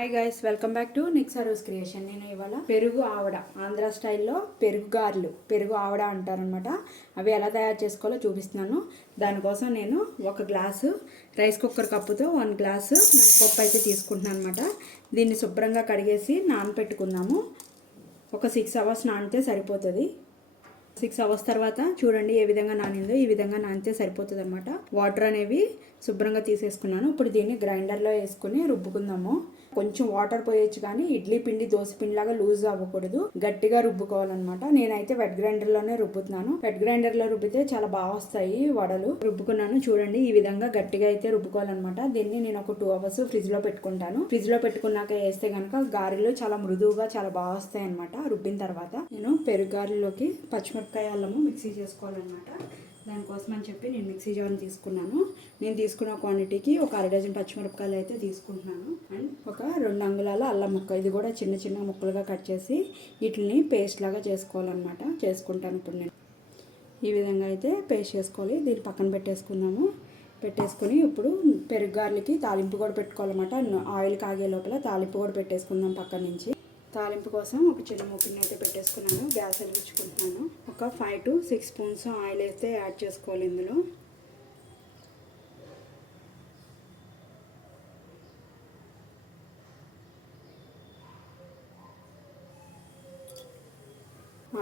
Hi guys, welcome back to Nixros creation. నేను ఇవాళ పెరుగు ఆవడ, ఆంధ్ర స్టైల్లో పెరుగు గారెలు, పెరుగు ఆవడ అంటారనమాట. అవి ఎలా తయారు చేసుకోవాలో చూపిస్తున్నాను. దానికోసం నేను ఒక గ్లాసు రైస్ కుక్కర్ కప్పుతో 1 గ్లాసు మినపప్పు అయితే తీసుకుంటున్నాను అనమాట. దీన్ని శుభ్రంగా కడిగేసి నానపెట్టుకుందాము. ఒక 6 అవర్స్ నానితే సరిపోతుంది. 6 అవర్స్ తర్వాత చూడండి ఏ విధంగా నానిందో. ఈ విధంగా నానితే సరిపోతుంది అనమాట. వాటర్ అనేవి శుభ్రంగా తీసేసుకున్నాను. ఇప్పుడు దీన్ని గ్రైండర్లో వేసుకుని రుబ్బుకుందాము. కొంచెం వాటర్ పోయొచ్చు, కానీ ఇడ్లీ పిండి దోశ పిండి లాగా లూజ్ అవ్వకూడదు, గట్టిగా రుబ్బుకోవాలన్నమాట. నేనైతే వెట్ గ్రైండర్లోనే రుబ్బుతున్నాను. వెట్ గ్రైండర్లో రుబ్బితే చాలా బాగా వస్తాయి వడలు. రుబ్బుకున్నాను చూడండి, ఈ విధంగా గట్టిగా అయితే రుబ్బుకోవాలన్నమాట. దీన్ని నేను ఒక 2 అవర్స్ ఫ్రిడ్జ్లో పెట్టుకుంటాను. ఫ్రిడ్జ్లో పెట్టుకున్నాక వేస్తే కనుక గారెలు చాలా మృదువుగా చాలా బాగా వస్తాయి అనమాట. రుబ్బిన తర్వాత నేను పెరుగు గారెల్లోకి పచ్చిమిరపకాయ అల్లము మిక్సీ చేసుకోవాలన్నమాట. దానికోసం అని చెప్పి నేను మిక్సీ జార్ని తీసుకున్నాను. నేను తీసుకున్న క్వాంటిటీకి ఒక 1/2 డజన్ పచ్చిమిరపకాయలు అయితే తీసుకుంటున్నాను. అండ్ ఒక 2 అంగుళాల అల్లం ముక్క, ఇది కూడా చిన్న చిన్న ముక్కలుగా కట్ చేసి వీటిని పేస్ట్ లాగా చేసుకోవాలన్నమాట. చేసుకుంటాను ఇప్పుడు నేను. ఈ విధంగా అయితే పేస్ట్ చేసుకోవాలి. దీన్ని పక్కన పెట్టేసుకుందాము. పెట్టేసుకొని ఇప్పుడు పెరుగు గారెలకి తాలింపు కూడా పెట్టుకోవాలన్నమాట. ఆయిల్ కాగే లోపల తాలింపు కూడా పెట్టేసుకుందాం పక్కన నుంచి. తాలింపు కోసం ఒక చిన్న ముక్కని అయితే పెట్టేసుకున్నాను. గ్యాస్ వెలిగించుకుంటున్నాను. ఒక 5 to 6 స్పూన్స్ ఆయిల్ అయితే యాడ్ చేసుకోవాలి ఇందులో.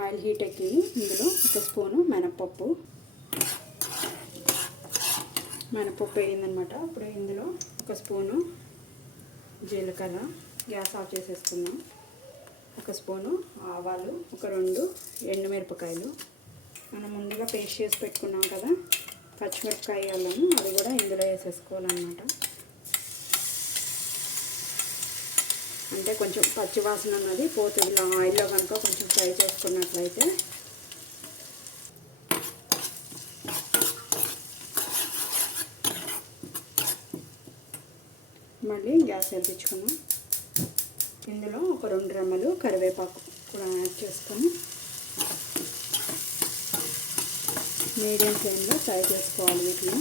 ఆయిల్ హీట్ ఎక్కి ఇందులో 1 స్పూను మినపప్పు వేయిందనమాట. ఇప్పుడు ఇందులో 1 స్పూను జీలకర్ర, గ్యాస్ ఆఫ్ చేసేసుకుందాం. 1 స్పూను ఆవాలు, ఒక 2 ఎండుమిరపకాయలు, మనం ముందుగా పేస్ట్ చేసి పెట్టుకున్నాం కదా పచ్చిమిరపకాయ అల్లము, అది కూడా ఇందులో వేసేసుకోవాలన్నమాట. అంటే కొంచెం పచ్చివాసన అన్నది పోతుంది ఇలా ఆయిల్లో కనుక కొంచెం ఫ్రై చేసుకున్నట్లయితే. మళ్ళీ గ్యాస్ వెలిగించుకున్నాం. ఇందులో ఒక 2 రెమ్మలు కరివేపాకు కూడా యాడ్ చేసుకొని మీడియం ఫ్లేమ్లో ఫ్రై చేసుకోవాలి వీటిని.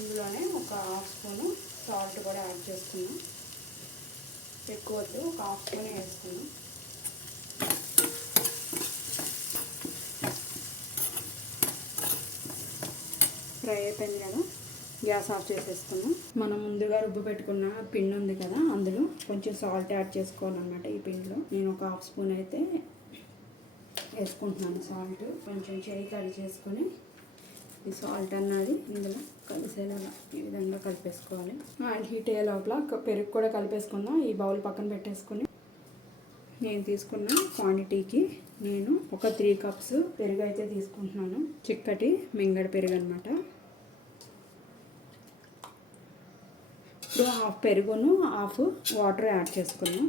ఇందులోనే ఒక 1/2 స్పూను సాల్ట్ కూడా యాడ్ చేసుకున్నాం. ఎక్కువ వద్దు, ఒక 1/2 స్పూన్ వేసుకున్నాం. ఫ్రై అయిపోయింది కదా, గ్యాస్ ఆఫ్ చేసేసుకున్నాం. మనం ముందుగా రుబ్బు పెట్టుకున్న పిండి ఉంది కదా, అందులో కొంచెం సాల్ట్ యాడ్ చేసుకోవాలన్నమాట. ఈ పిండిలో నేను ఒక 1/2 స్పూన్ అయితే వేసుకుంటున్నాను సాల్ట్. కొంచెం చేయి తడి చేసుకొని ఈ సాల్ట్ అన్నది ఇందులో కలిసేలాగా ఈ విధంగా కలిపేసుకోవాలి. ఆయిల్ హీట్ అయ్యే లోపల పెరుగు కూడా కలిపేసుకుందాం. ఈ బౌల్ పక్కన పెట్టేసుకుని నేను తీసుకున్న క్వాంటిటీకి నేను ఒక 3 కప్స్ పెరుగు అయితే తీసుకుంటున్నాను. చిక్కటి మింగడి పెరుగు అనమాట. ఇప్పుడు 1/2 పెరుగును 1/2 వాటర్ యాడ్ చేసుకున్నాం.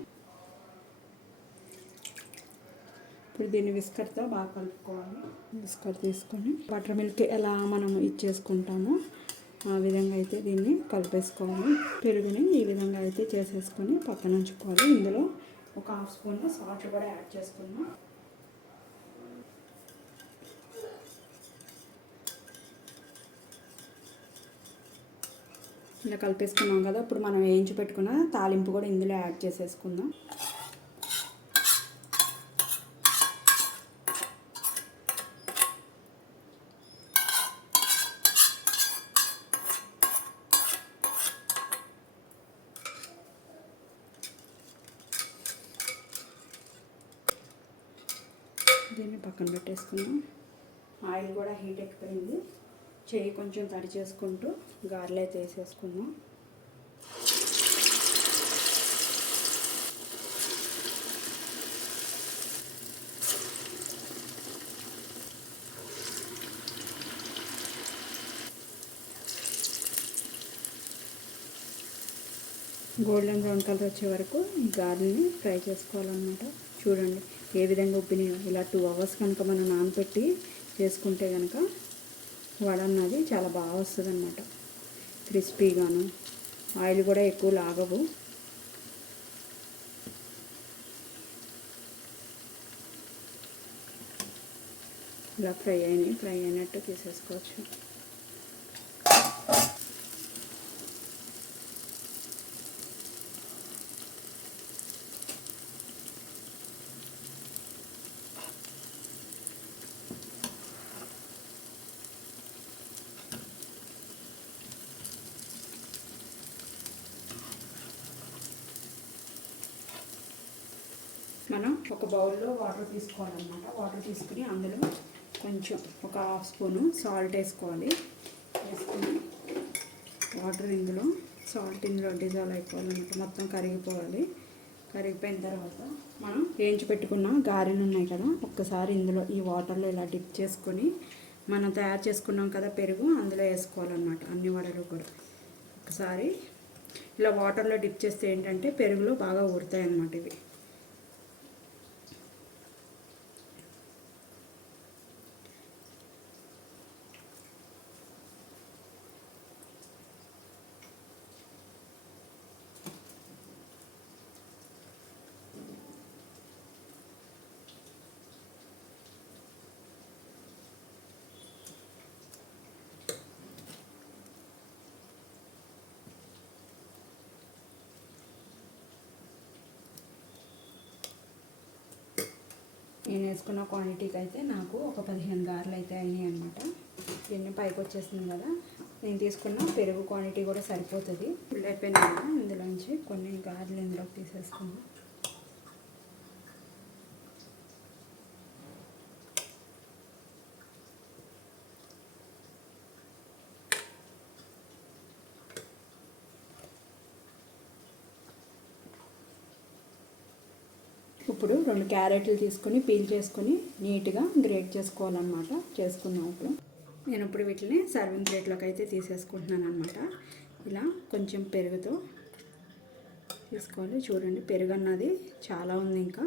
ఇప్పుడు దీన్ని విస్కర్తో బాగా కలుపుకోవాలి. విస్కర్ తీసుకొని బటర్ మిల్క్ ఎలా మనం ఇచ్చేసుకుంటామో ఆ విధంగా అయితే దీన్ని కలిపేసుకోవాలి. పెరుగుని ఈ విధంగా అయితే చేసేసుకొని పక్కన ఉంచుకోవాలి. ఇందులో ఒక 1/2 స్పూన్ సాల్ట్ కూడా యాడ్ చేసుకున్నాం. ఇలా కలిపేసుకున్నాం కదా, ఇప్పుడు మనం వేయించి పెట్టుకున్న తాలింపు కూడా ఇందులో యాడ్ చేసేసుకుందాం. దీన్ని పక్కన పెట్టేసుకుందాం. ఆయిల్ కూడా హీట్ ఎక్కిపోయింది. చేయి కొంచెం తడి చేసుకుంటూ గారెలు అయితే వేసేసుకుందాం. గోల్డెన్ బ్రౌన్ కలర్ వచ్చే వరకు ఈ గారెల్ని ఫ్రై చేసుకోవాలన్నమాట. చూడండి ఏ విధంగా ఉబ్బినాయో. ఇలా 2 అవర్స్ కనుక మనం నానబెట్టి చేసుకుంటే కనుక వడ అన్నది చాలా బాగా వస్తుంది అన్నమాట. క్రిస్పీగాను, ఆయిల్ కూడా ఎక్కువ లాగవు. ఇలా ఫ్రై అయినట్టు తీసేసుకోవచ్చు. మనం ఒక బౌల్లో వాటర్ తీసుకోవాలన్నమాట. వాటర్ తీసుకుని అందులో కొంచెం ఒక హాఫ్ స్పూను సాల్ట్ వేసుకోవాలి. వేసుకుని వాటర్ ఇందులో సాల్ట్ ఇందులో డిజాల్వ్ అయిపోవాలన్నమాట, మొత్తం కరిగిపోవాలి. కరిగిపోయిన తర్వాత మనం వేయించి పెట్టుకున్న గారెలు ఉన్నాయి కదా, ఒక్కసారి ఇందులో ఈ వాటర్లో ఇలా డిప్ చేసుకొని మనం తయారు చేసుకున్నాం కదా పెరుగు, అందులో వేసుకోవాలన్నమాట. అన్ని వడలు కూడా ఒకసారి ఇలా వాటర్లో డిప్ చేస్తే ఏంటంటే పెరుగులో బాగా ఊరుతాయి అన్నమాట ఇవి. నేను వేసుకున్న క్వాంటిటీకి అయితే నాకు ఒక 15 గారెలు అయితే అయినాయి అనమాట. దీన్ని పైకి వచ్చేసింది కదా, నేను తీసుకున్న పెరుగు క్వాంటిటీ కూడా సరిపోతుంది. ఫుల్ అయిపోయింది కదా, ఇందులోంచి కొన్ని గారెలు ఇందులోకి తీసేసుకున్నాను. ఇప్పుడు 2 క్యారెట్లు తీసుకొని పీల్ చేసుకొని నీట్గా గ్రేట్ చేసుకోవాలన్నమాట. చేసుకున్నాం. నేను ఇప్పుడు వీటిని సర్వింగ్ ప్లేట్లోకి అయితే తీసేసుకుంటున్నాను అనమాట. ఇలా కొంచెం పెరుగుతో తీసుకోవాలి. చూడండి, పెరుగు అన్నది చాలా ఉంది ఇంకా.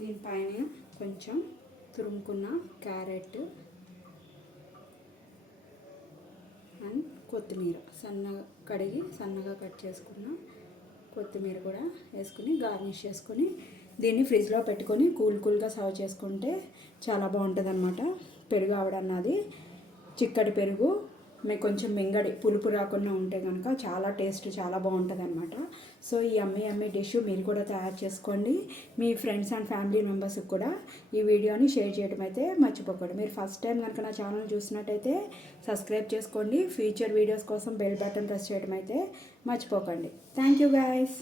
దీనిపైన కొంచెం తురుముకున్న క్యారెట్ అండ్ కొత్తిమీర, సన్నగా కడిగి సన్నగా కట్ చేసుకున్న కొత్తిమీర కూడా వేసుకుని గార్నిష్ చేసుకొని దీన్ని ఫ్రిడ్జ్లో పెట్టుకొని కూల్గా సర్వ్ చేసుకుంటే చాలా బాగుంటుంది అన్నమాట. పెరుగు ఆవడన్నది చిక్కటి పెరుగు మీకు కొంచెం మింగడి పులుపు రాకుండా ఉంటే కనుక చాలా టేస్ట్ చాలా బాగుంటుంది అనమాట. సో ఈ అమ్మీ డిష్ మీరు కూడా తయారు చేసుకోండి. మీ ఫ్రెండ్స్ అండ్ ఫ్యామిలీ మెంబర్స్కి కూడా ఈ వీడియోని షేర్ చేయడం అయితే మర్చిపోకండి. మీరు ఫస్ట్ టైం కనుక నా ఛానల్ చూసినట్టయితే సబ్స్క్రైబ్ చేసుకోండి. ఫ్యూచర్ వీడియోస్ కోసం బెల్ బటన్ ప్రెస్ చేయడం అయితే మర్చిపోకండి. Thank you guys.